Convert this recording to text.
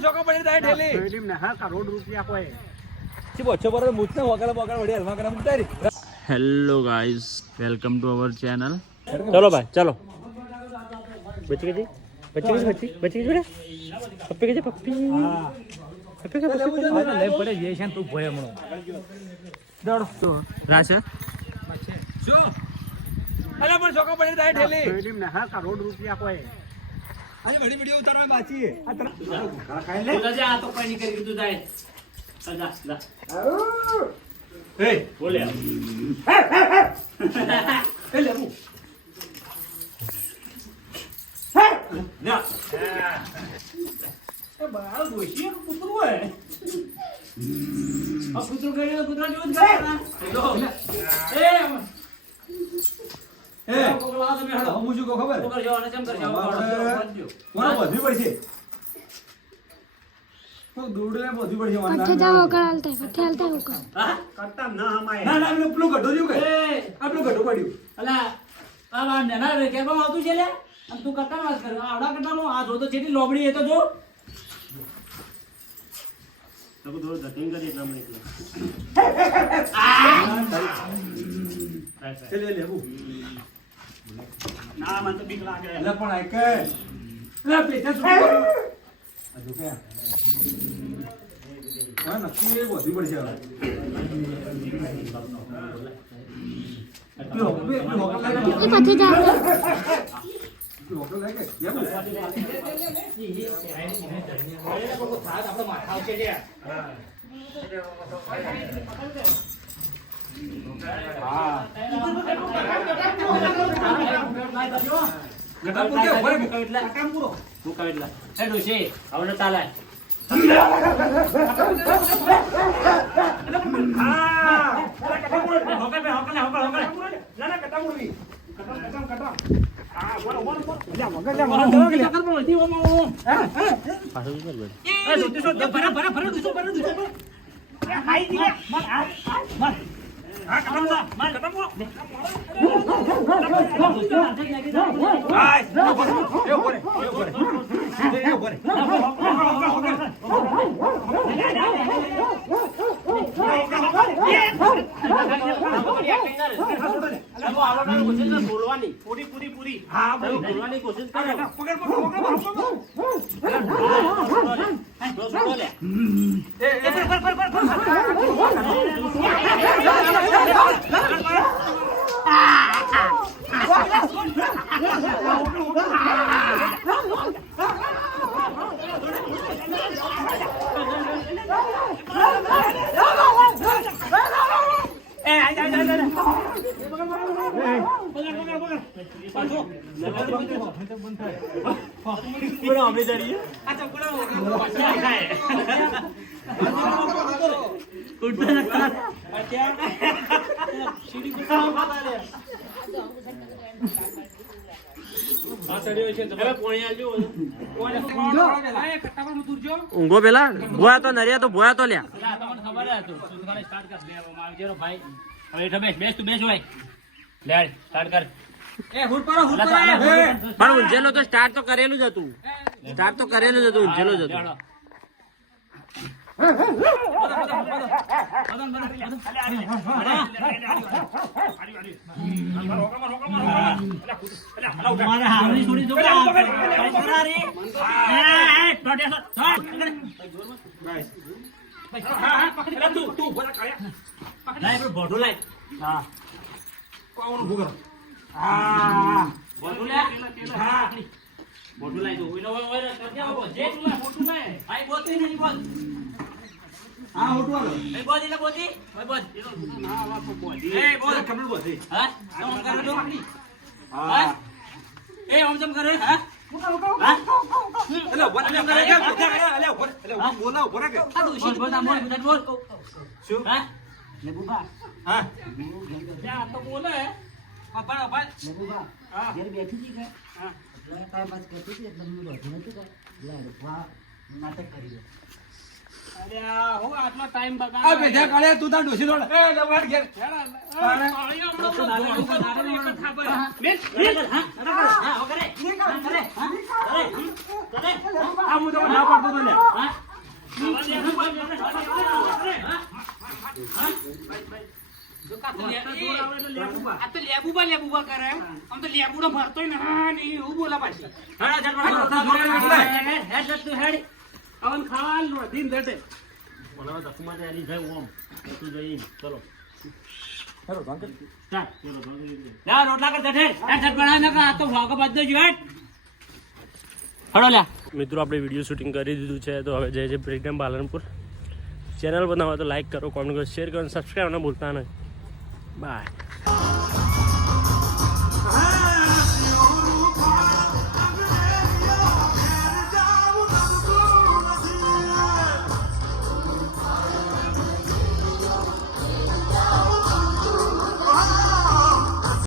પણ ચોકા પડી જાય ઠેલી ઠેલી ને હા કરોડ રૂપિયા કોઈ hello guys welcome to our channel ચલો ભાઈ ચલો બચી ગઈ બચી ગઈ પપ્પી ગઈ પપ્પી પપ્પી લે પડે જે છે તું ભય હમણો દોડ રાશા જો અલા પણ ચોકા પડી જાય ઠેલી ઠેલી ને હા કરોડ રૂપિયા કોઈ આ બડી બડી ઉતારવા બાકી આ ખાઈ લે આ તો કોઈ નહીં કરી કીધું જાય જા જા એ બોલે એ લે હું ના એ બાળ ગોશી કૂતરું હોય આ કૂતરું ગયો કૂતરા જેવું જ કરે લો એ કોકલા તમે હડો હું શું ખબર કોકર જવાને કેમ કર જાવ કોના બધી પડશે તો દોડલે બધી પડશે પઠે જાવ કળાલતે પઠે હાલતે હોકો હા કરતા ના હમાય ના ના પેલું ગઢો રહ્યું કે આપણું ગઢો પડ્યું અલા આ નેના રે કે કોણ આવતું છે લે અને તું કરતા વાત કર આવડા કરતાનો આ જો તો ચેટી લોબડી એ તો જો તકો દોર ધતિંગ કરી એટલા મને લે લે હું ના મને તો બીક લાગે એટલે પણ આય કે લે પૈસા શું કર્યું આ જો કે હા નક્કી એ બધી પડશે હવે એ પઠે જાવ હોટલ લાગે યાર પૂરી હા બોલવાની કોશિશ કરો ઊંઘો પેલા ભોયા તો નરિયા તો ભોયા તો લ્યા પણ ઊંઝેલો તો સ્ટાર્ટ તો કરેલું જ હતું ઊંઝેલો જ હતું હું આટલો ટાઈમ આ ભેજા કાળે તું તાર ડોસી રોડ એ દવાડ ઘેર આ હું તો ના પાડતો તો લે આ તો લેબુબા કરે આમ તો લેબુડો ભરતોય ને હા નહીં એવું બોલા પાછી હેડ અવન ખાવા દીન દેટે રોટલા કર દેટે હેડ બનાવી નાખ આ તો ભાગ બાદ દો હેડ હડો લ્યા મિત્રો આપણે વિડીયો શૂટિંગ કરી દીધું છે તો હવે જય જય બ્રેકડાઉન પાલનપુર ચેનલ બનાવો તો લાઈક કરો કોમેન્ટ કરો શેર કરો સબસ્ક્રાઈબ ના ભૂલતા નહીં બાય